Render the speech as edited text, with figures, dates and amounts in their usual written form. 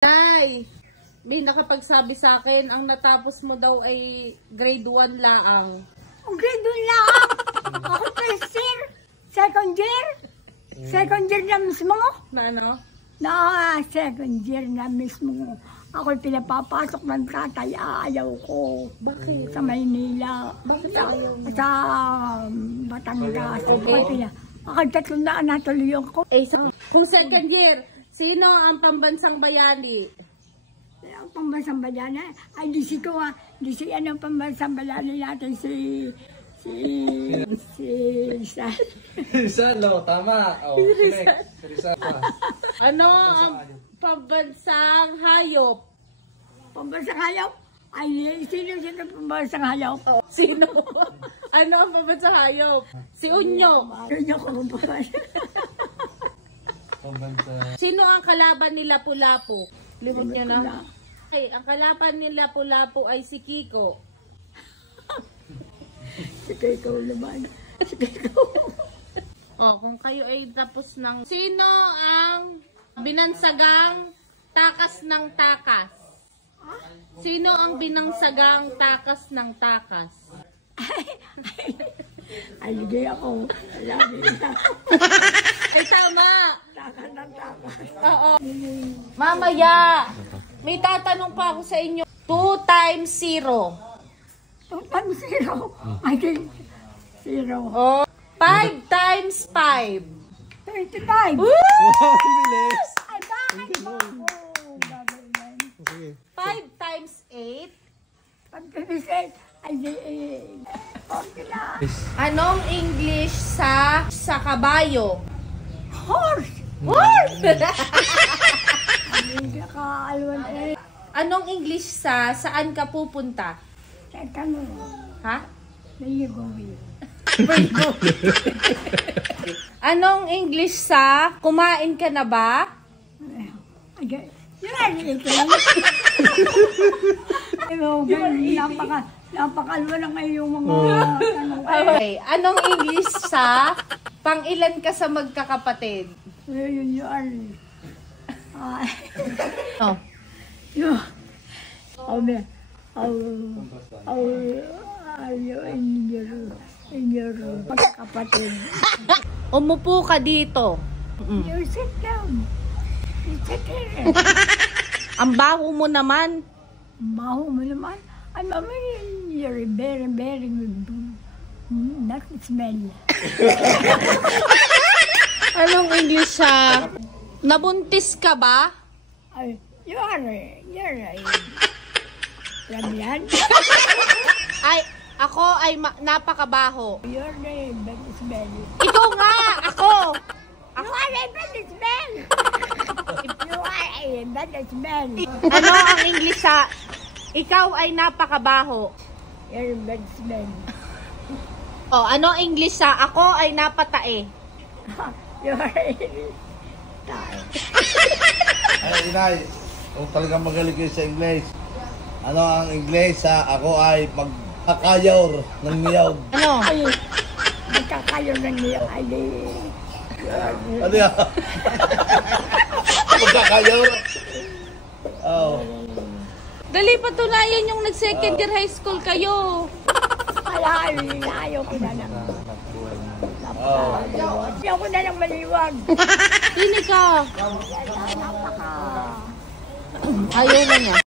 Nay, may nakapagsabi sa akin, ang natapos mo daw ay grade 1 laang. Ang grade 1 laang? Ako first year, second year. Second year na mismo. Na ano? Second year na mismo. Ako'y pinapapasok ng tatay, ayaw ko. Bakit? Sa Maynila. Bakit Sa, ayaw mo? sa Batangas. Okay. Ako'y 3 na natuloy ko. Eh, kung second year, sino ang pambansang bayani? Ang pambansang bayani, ay di si ko di si ano pambansang bayani natin si Rizalo, tama. Oh, correct. Rizalo. Ano ang pambansang hayop? pambansang hayop. Ay, sino pambansang hayop? Oh, sino? Ano ang pambansang hayop? Si Unyo. Unyo ko Sino ang kalaban ni Lapu-Lapu? Limot niyo na. Okay, ang kalaban ni Lapu-Lapu ay si Kiko. Si Kiko naman. Si Kiko. Oh, kung kayo ay tapos ng... Sino ang binansagang takas ng takas? Sino ang binansagang takas ng takas? Ay, hindi ako. Alam niya. Ay, tama! Takas ng takas. Oo. Mamaya, may tatanong pa ako sa inyo. 2 times 0. 2 times 0. I think 0. Oh, 5 times 5. 25. Woo! Bilis. Ay, bakit ba ako? Gagawin yan. 5 times 8. Pag-ibisay, ay di, okay na. Anong English sa kabayo? Horse! Horse! Hindi ka alwan eh. Anong English sa saan ka pupunta? Sa tanong, Ha? where you going? Anong English sa kumain ka na ba? Ay, yan, ito lang. Napakalwa na ngayon yung mga tanong. Okay. Anong English sa pang-ilan ka sa magkakapatid? Yun yun. Oh. Yun. In your pagkakapatid. Umupo ka dito. You sit down. You sit here. Ang baho mo naman. Baho mo naman. Ay, mama, you're very, very not smell. Anong English sa nabuntis ka ba? Ay, you're Ramyan. Ay, ako ay napakabaho. You're the bad smell. Ikaw nga! Ako! You are a bad smell. You are a bad smell. Ano ang English sa ikaw ay napakabaho? You're a bad smell. Oh, ano ang English sa ako ay napatae? You are a tayo. Ay, inay. Kung talagang magaling kayo sa English. Ano ang English sa ako ay magkakayaw ng niyog? Ano? Ay, magkakayo na niya. Ay, Ano yan? Magkakayaw? Oh. Dali, patunayan yung nag-second year high school kayo. kaya ayaw ko na lang. Ayaw ko na lang maliwag. Sini ka. Napaka... Ayaw na niya.